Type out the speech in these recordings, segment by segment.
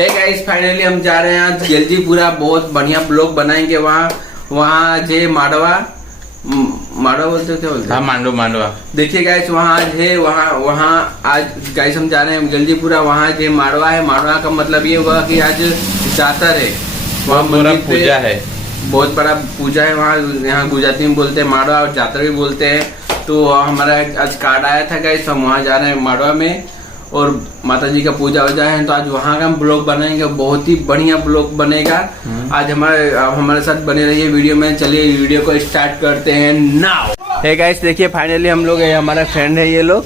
है guys finally हम जा रहे हैं आज गलजीपुरा बहुत बढ़िया ब्लॉग बनाएँगे वहाँ वहाँ जे माडवा माडवा बोलते क्या बोलते हाँ? मांडो मांडवा देखिए गाइस वहाँ आज है वहाँ वहाँ आज गाइस हम जा रहे हैं गलजीपुरा वहाँ जे माडवा है। माडवा का मतलब ये हुआ कि आज जातर है। वहाँ बड़ा पूजा है। बहुत बड़ा पूजा है वहाँ यहाँ गुजराती में बोलते हैं माडवा और जातर भी बोलते हैं। तो हमारा आज कार्ड आया था गाइस हम वहाँ जा रहे हैं माडवा में। और माता जी का पूजा हो जाए तो आज वहाँ का हम ब्लॉग बनाएँगे बहुत ही बढ़िया ब्लॉग बनेगा। आज हमारे आप हमारे साथ बने रहिए वीडियो में। चलिए वीडियो को स्टार्ट करते हैं नाउ है गाइस देखिए फाइनली हम लोग ये हमारा फ्रेंड है ये लोग।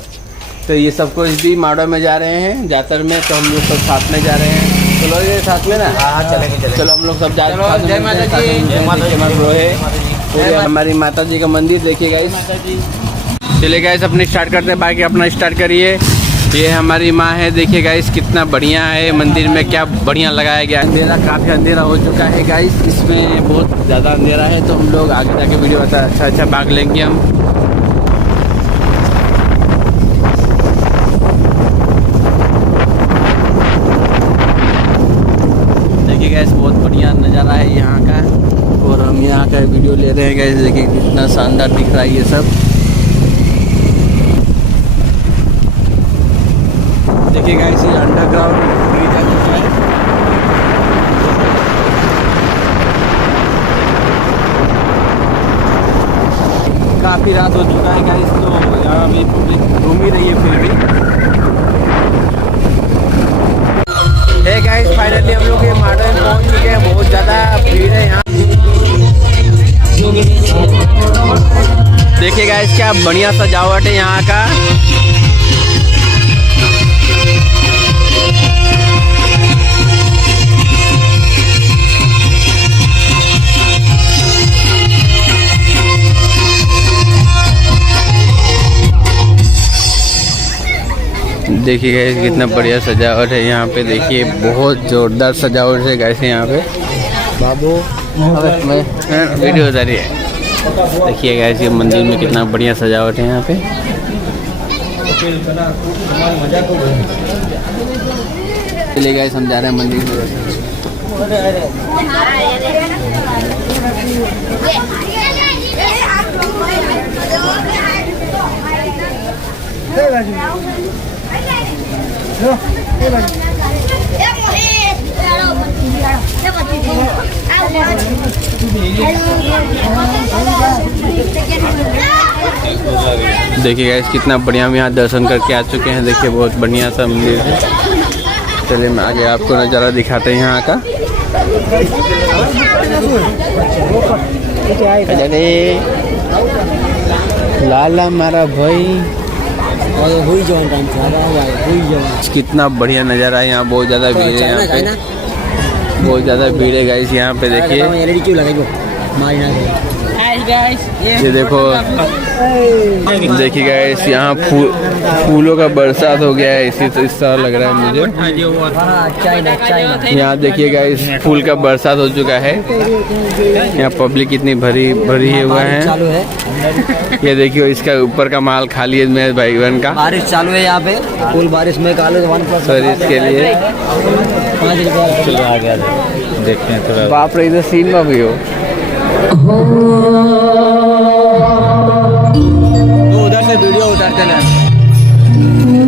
तो ये सब कुछ भी माडवा में जा रहे हैं जातर में तो हम लोग सब साथ में जा रहे हैं। चलो ये साथ में ना? हाँ चलेंगे चलेंगे। चलो हम लोग सब जा चलो, जय माता जी, जय माता ब्रो है। हमारी माता जी का मंदिर देखिए गाइस चलिए गाइस अपने स्टार्ट करते हैं बाकी अपना स्टार्ट करिए। ये हमारी माँ है, देखिए गाइस कितना बढ़िया है। मंदिर में क्या बढ़िया लगाया गया। अंधेरा काफ़ी अंधेरा हो चुका है गाइस इसमें बहुत ज़्यादा अंधेरा है तो हम लोग आगे जाके वीडियो बता अच्छा अच्छा भाग लेंगे हम। देखिए गैस बहुत बढ़िया नज़ारा है यहाँ का। और हम यहाँ का वीडियो ले रहे हैं गैस देखिए कितना शानदार दिख रहा है ये सब। देखिए गैस ये अंडरग्राउंड ब्रिज आ चुका है काफ़ी रात हो चुका है गैस तो यहाँ अभी पब्लिक घूम ही रही है फिर भी है गाइस फाइनली हम लोग ये मॉडल पहुंच चुके हैं बहुत ज़्यादा भीड़ है यहाँ देखिए गाइस क्या बढ़िया सजावट है यहाँ का देखिए गाइस कितना बढ़िया सजावट है यहाँ पे। देखिए बहुत जोरदार सजावट है गाइस यहाँ पे। बाबू वीडियो बता रही है। देखिए गाइस ये मंदिर में कितना बढ़िया सजावट है यहाँ पे। चलिए गाइस हम जा रहे हैं मंदिर में देखिए गाइस कितना बढ़िया हम यहाँ दर्शन करके आ चुके हैं। देखिए, बहुत बढ़िया सा मंदिर है। चलिए, मैं आगे आपको नज़ारा दिखाते हैं यहाँ का। लाला, मारा भाई। हुई जवान टाइम था हुई जवान कितना बढ़िया नज़ारा है यहाँ बहुत ज़्यादा भीड़ है यहाँ पे बहुत ज़्यादा भीड़ है गाइस यहाँ पे देखिए एलईडी क्यों लगाई वो मारी ना ये देखो देखिए गाइस यहाँ फूल फूलों का बरसात हो गया है इसी तो इस तरह लग रहा है मुझे। यहाँ देखिए गाइस फूल का बरसात हो चुका है। यहाँ पब्लिक इतनी भरी भरी हुआ है। है। ये देखिए इसका ऊपर का माल खाली है मेरे भाई बहन का। बारिश चालू है यहाँ पे। फूल बारिश में काले सर इसके लिए। पाँच रुपया चलो आ गया देखते हैं थोड़ा। बाप रे इधर सीन में भी हो।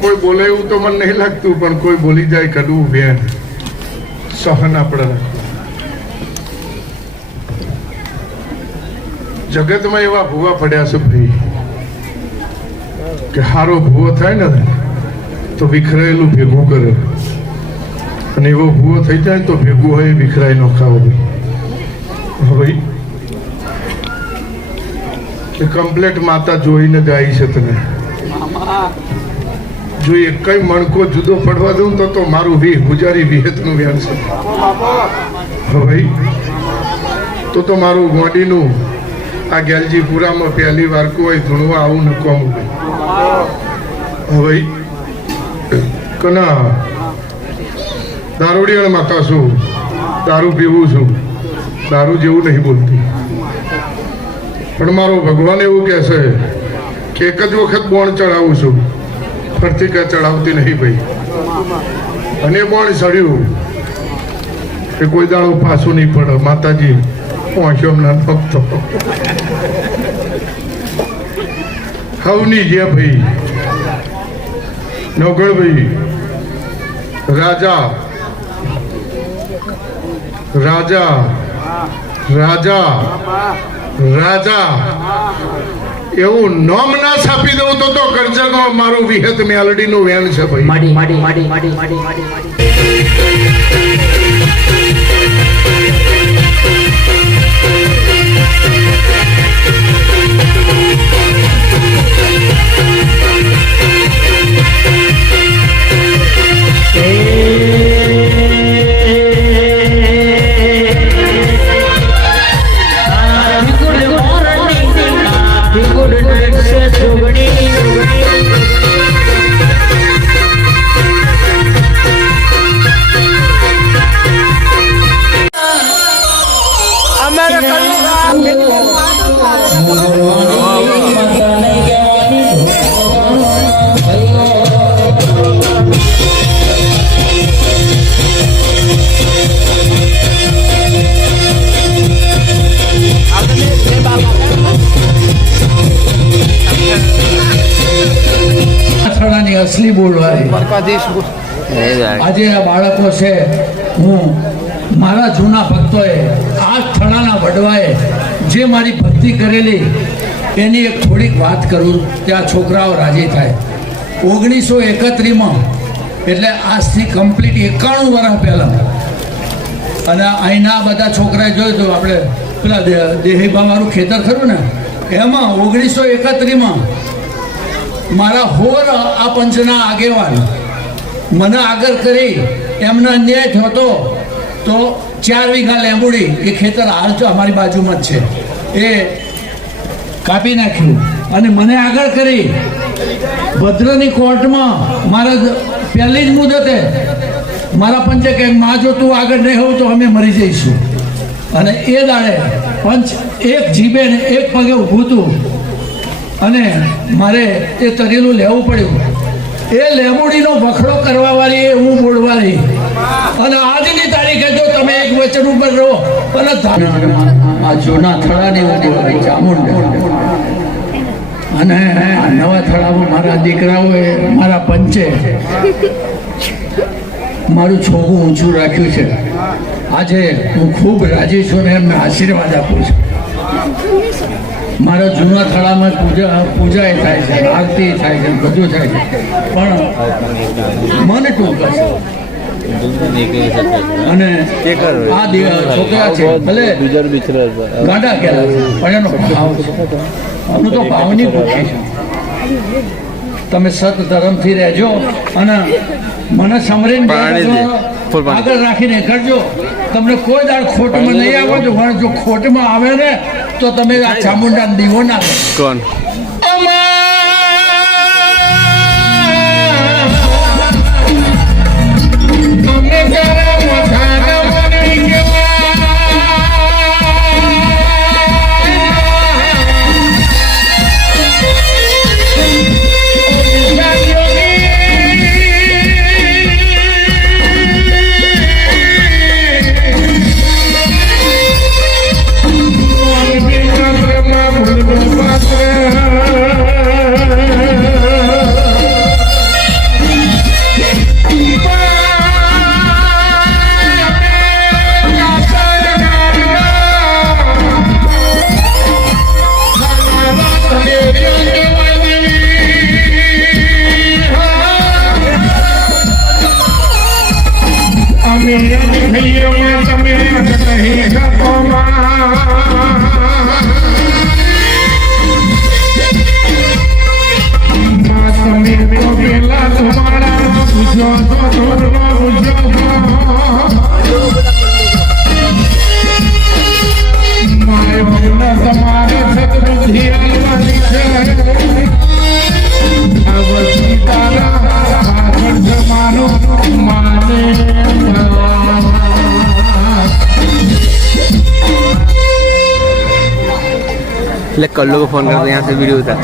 કોઈ બોલે એવું તો મને નહીં લાગતું, પણ કોઈ બોલી જાય કડવું બેન સહન આપણે જગતમાં એવા ભૂવા પડ્યા છે ભાઈ, કે હારો ભૂવો થાય ને, તો વિખરાયેલું ભેગું કરે. અને એવો ભૂવો થઈ જાય તો ભેગું હોય વિખરાય નો ખાવો. ભાઈ કમ્પ્લેટ માતા જોઈને ગાઈ છે તને જો એક મણકો જુદો પડવા દઉં તો તો મારું વી ગુજારી વિહતનું વ્યાન છે. હવે તો તો મારું ગોડીનું આ ગેલજી પુરામાં પહેલી વાર કોઈ ધૂણવા આવું ન કોમ હવે કના દારૂડિયાળ માતા છું દારૂ પીવું છું. દારૂ જેવું નહીં બોલતી. પણ મારો ભગવાન એવું કહેશે કે એક જ વખત બોણ ચડાવું છું. ફરતી કાંઈ ચડાવતી નહીં ભાઈ. અને બોણ ચડ્યું કે કોઈ દાડો પાછું નહીં પડે. માતાજી પહોંચ્યો ના ભક્તો હવની ગયા ભાઈ. નવગણભાઈ રાજા. રાજા. રાજા. રાજા, એવું નોમ ના છાપી દઉં તો તો કરજનો મારું વિહત મેલડીનું વેણ છે ભાઈ. માડી માડી માડી માડી માડી માડી. બોલવાળી આજે આ બાળકો છે હું મારા જૂના ભક્તોએ આ સ્થળાના વડવાએ જે મારી ભક્તિ કરેલી એની એક થોડીક વાત કરું. કે આ છોકરાઓ રાજી થાય. ઓગણીસો એકત્રીસમાં એટલે આજથી કમ્પ્લીટ એકાણું વર્ષ પહેલાં. અને અહીંના બધા છોકરાએ જોયું તો આપણે પેલા દેહીભા મારું ખેતર ખરું ને? એમાં ઓગણીસો એકત્રીસમાં મારા હોર આ પંચના આગેવાન મને આગળ કરી એમનો અન્યાય થતો તો ચાર વીઘા લેંબુડી એ ખેતર હાલ તો અમારી બાજુમાં જ છે. એ કાપી નાખ્યું. અને મને આગળ કરી ભદ્રની કોર્ટમાં મારા પહેલી જ મુદતે મારા પંચે કે માં, જો તું આગળ નહીં હોવ તો અમે મરી જઈશું. અને એ દાડે પંચ એક જીબે એક પગે ઊભું હતું. અને મારે એ તરેલું લેવું પડ્યું. એ લેમુડીનો વખડો કરવા વાળી એ હું બોલવાની અને આજની તારીખે જો તમે એક વચન ઉપર રહો, અને આ જૂના થળાને બોલવાની ચામુંડ. અને નવા થળામાં મારા દીકરાઓએ મારા પંચે મારું છોકું ઊંચું રાખ્યું છે. આજે હું ખૂબ રાજી છું ને એમને આશીર્વાદ આપું છું. મારા જૂના થળામાં પૂજા પૂજા એ થાય છે આરતી થાય છે બધું થાય છે. પણ મને ટૂંક અને આ છોકરા છે ભલે ગાંડા કહેલા પણ એનો ભાવ છે. તો ભાવની ભૂખી છે. તમે સત ધર્મથી રહેજો અને મને સમરીને આગળ રાખીને કરજો. તમને કોઈ દાડ ખોટમાં નહીં આવે પણ જો ખોટમાં આવે ને તો તમે આ ચામુંડા દીવો ના. કોણ એટલે कल्लू को फोन करते यहाँ से वीडियो उतार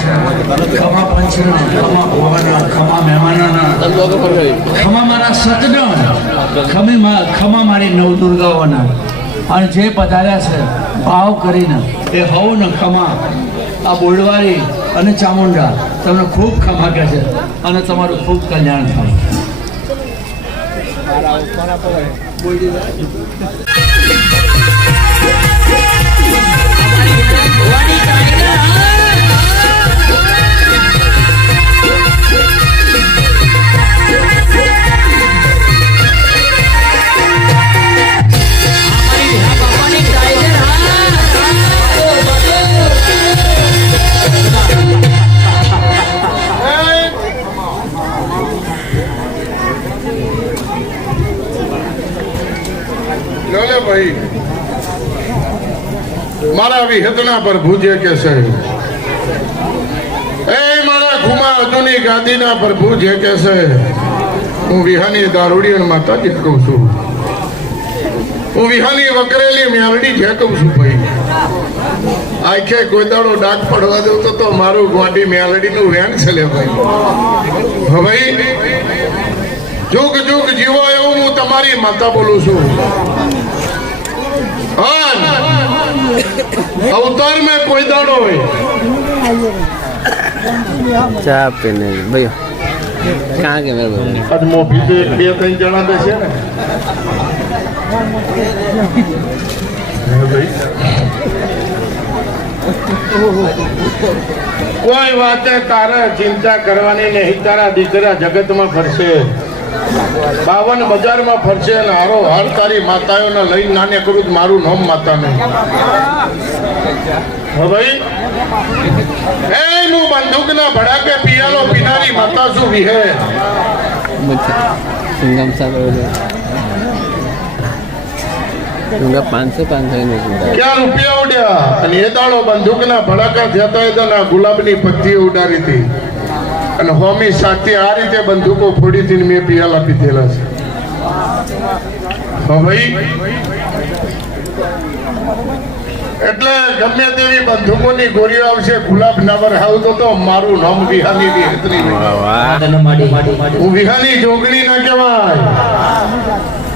ખમા પંચના ખમા ભુવાના ખમા મહેમાનોના ખમા મારા સતના ખમી મા- ખમા મારી નવદુર્ગાઓના અને જે પધાર્યા છે ભાવ કરીને એ હવ ને ખમા આ બોલવારી અને ચામુંડા તમને ખૂબ ખમા કહે છે અને તમારું ખૂબ કલ્યાણ થાય ભાઈ. મારા વિહતના પર ભૂજે કે છે એ મારા ખુમા અજુની ગાદીના પર જે કે છે હું વિહાની દારૂડિયણ માતા જે કહું છું. હું વિહાની વકરેલી મ્યારડી જે કહું છું ભાઈ. આખે કોઈ દાડો ડાક પડવા દઉં તો તો મારું ગોડી મ્યાલડીનું વેણ છે લે ભાઈ. હા ભાઈ. જુગ જુગ જીવો એવું હું તમારી માતા બોલું છું. હા અવતાર મેં કોઈ દાડો હોય चाय पीने भैया कहाँ के मेरे भाई આજ મોભી તો એક બે ત્રણ જણા બેસે ને હે ભાઈ. કોઈ વાતે તારે ચિંતા કરવાની નહીં તારા દીકરા જગતમાં ફરશે બાવન બજારમાં ફરશે અને હારો હાર તારી માતાઓને લઈ નાને કરું મારું નામ માતાનું. ભાઈ? એનું બંદૂકના ભડાકે પિયાનો પીનારી માતા શું વિહે? સિંગમ સાહેબ ઉડ્યા? અને એ દાડો બંદૂકના ભડાકા થયા હતા ગુલાબની પત્તી ઉડાડી હતી. અને હોમી સાથે આ રીતે બંદૂકો ફોડી દીને મેં પિયાલ આપી દેલા છે. ભાઈ. એટલે ગમે તેવી બંદૂકોની ગોળીઓ આવશે ગુલાબ નાવર આવતો તો મારું નામ વિહાની વિહતરી નહીં. હું વિહાની જોગણી ના કહેવાય.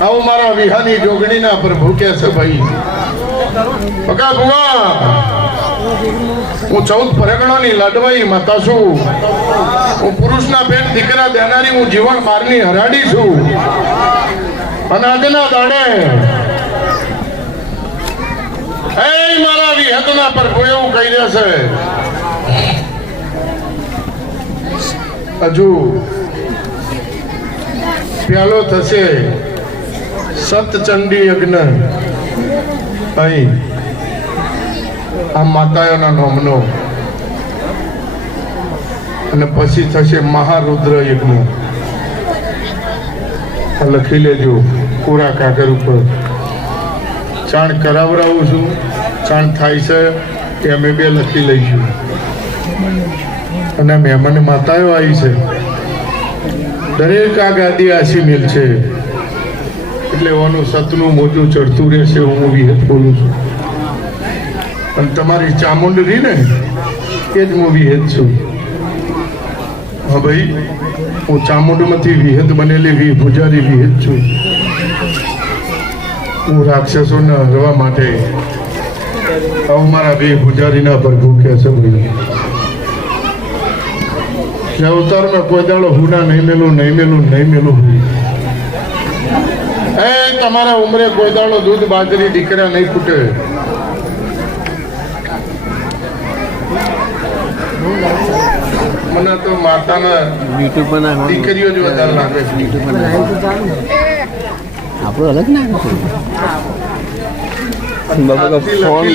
આવું મારા વિહાની જોગણી ના પ્રભુ કે છે ભાઈ. પકા ભુવા. હું ચૌદ પરગણાની લાડવાઈ માતા છું. હું પુરુષના પેટ દીકરા દેનારી હું જીવન મારની હરાડી છું. અને આજના દાડે એ મારા વિહતના પ્રભુ એવું કહી દેશે હજુ પ્યાલો થશે સતચંડી યજ્ઞ અહીં. આ માતાઓના નોમનો. અને પછી થશે મહારુદ્ર યજ્ઞ. લખી લેજો કોરા કાગળ ઉપર. ચાણ કરાવડાવું છું. ચાણ થાય છે કે અમે બે લખી લઈશું. અને મહેમાન માતાઓ આવી છે. દરેક આ ગાદી આશી છે. એટલે ઓનું સતનું મોજું ચડતું રહેશે, હું વિહત બોલું છું. અને તમારી ચામુંડ રહી ને એ જ હું વિહેત છું. હા ભાઈ, હું ચામુંડમાંથી વિહેત બનેલી વિહ પૂજારી વિહેત છું. હું રાક્ષસોને હરવા માટે આવું મારા બે પૂજારીના પ્રભુ કે છે ભાઈ. કે અવતાર મેં કોઈ દાડો હુના નહીં મેલું નહીં મેલું નહીં મેલું એ, તમારા ઉમરે કોઈ દાડો દૂધ બાજરી દીકરા નહીં ફૂટે મને તો માતાના યુટ્યુબ પર દીકરીઓ જ વધારે લાગે છે. યુટ્યુબ પર આપણું અલગ ના બાબા ફોન